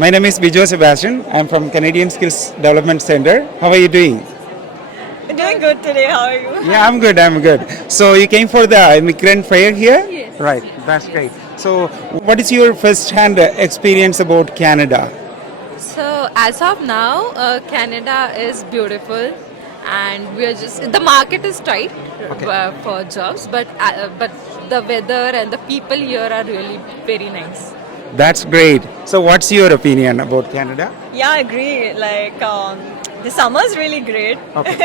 My name is Bijo Sebastian. I'm from Canadian Skills Development Center. How are you doing? Doing good today. How are you? Yeah, I'm good. I'm good. So you came for the immigrant fair here? Yes. Right. That's great. So what is your first-hand experience about Canada? So as of now, Canada is beautiful, and we are just the market is tight Okay. for jobs, but the weather and the people here are really very nice. That's great. So what's your opinion about Canada? Yeah, I agree. Like the summer's really great. Okay.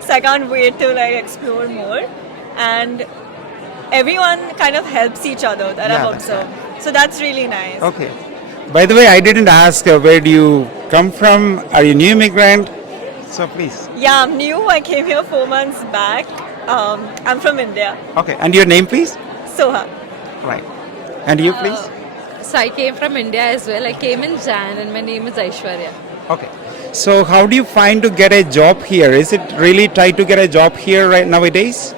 So I can't wait to like explore more. And everyone kind of helps each other that Yeah, I've that's observed. So that's really nice. Okay. By the way, I didn't ask where do you come from? Are you new immigrant? So please. Yeah, I'm new. I came here 4 months back. I'm from India. Okay. And your name, please? Soha. Right. And you, please? So I came from India as well. I came in Jan, and my name is Aishwarya. Okay. So how do you find to get a job here? Is it really tight to get a job here right nowadays?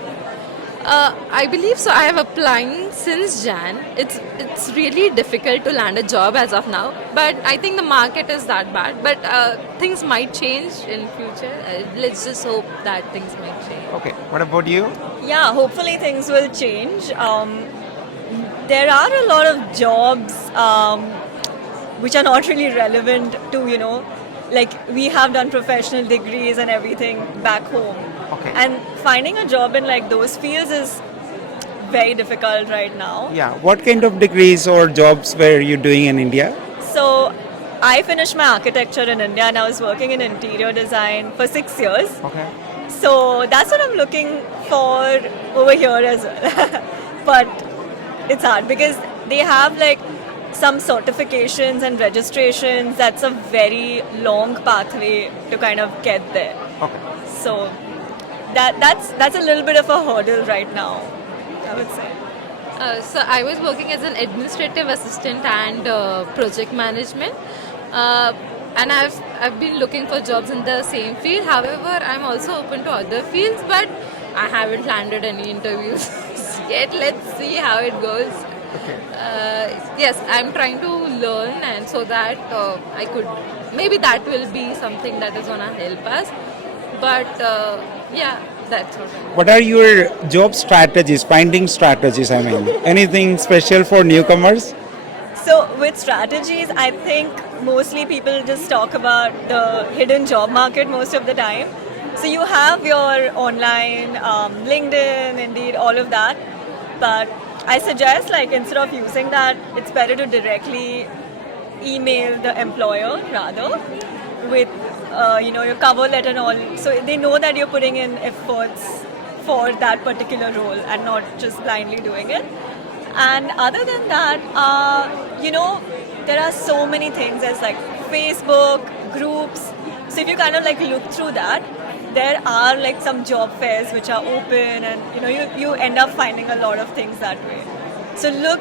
I believe so. I have applying since Jan. It's really difficult to land a job as of now, but I think the market is that bad. But things might change in future. Let's just hope that things might change. Okay. What about you? Yeah, hopefully things will change. There are a lot of jobs which are not really relevant to, like we have done professional degrees and everything back home. Okay. And finding a job in like those fields is very difficult right now. Yeah. What kind of degrees or jobs were you doing in India? So I finished my architecture in India and I was working in interior design for 6 years. Okay. So that's what I'm looking for over here as well. But it's hard because they have like some certifications and registrations. That's a very long pathway to kind of get there. Okay. So that's a little bit of a hurdle right now, I would say. So I was working as an administrative assistant and project management, and I've been looking for jobs in the same field. However, I'm also open to other fields, but I haven't landed any interviews yet. Let's see how it goes. Okay. Yes, I'm trying to learn, and so that I could maybe that will be something that is gonna help us. But yeah, that's what. What are your job strategies, finding strategies? I mean, anything special for newcomers? So with strategies, I think mostly people just talk about the hidden job market most of the time. So you have your online, LinkedIn, Indeed, all of that. But I suggest like instead of using that, it's better to directly email the employer rather with your cover letter and all. So they know that you're putting in efforts for that particular role and not just blindly doing it. And other than that, there are so many things as like Facebook, groups. So if you kind of like look through that, there are like some job fairs which are open and you end up finding a lot of things that way. So look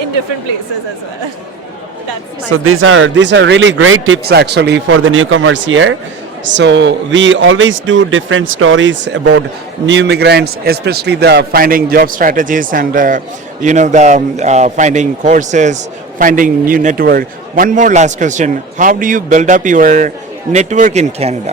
in different places as well. That's my So these are really great tips actually for the newcomers here. So we always do different stories about new immigrants, especially the finding job strategies and the finding courses, finding new network. One more last question: how do you build up your network in Canada?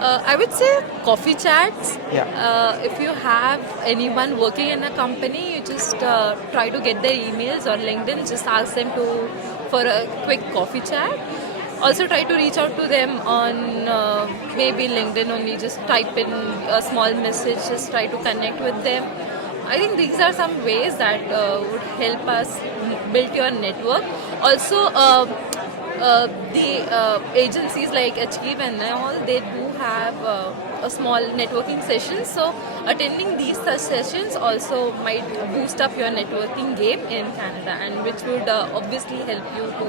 I would say coffee chats. Yeah. If you have anyone working in a company, you just try to get their emails or LinkedIn. Just ask them for a quick coffee chat. Also try to reach out to them on maybe LinkedIn only. Just type in a small message. Just try to connect with them. I think these are some ways that would help us build your network. Also, the agencies like Achieve and all, they do have a small networking session. So attending these such sessions also might boost up your networking game in Canada, and which would obviously help you to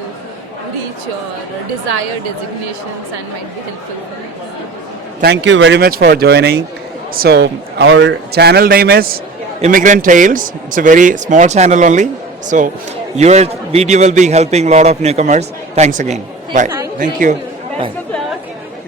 reach your desired designations and might be helpful for you. Thank you very much for joining. So our channel name is Immigrant Tales. It's a very small channel only. So your video will be helping a lot of newcomers. Thanks again. Bye. Thank you. Bye.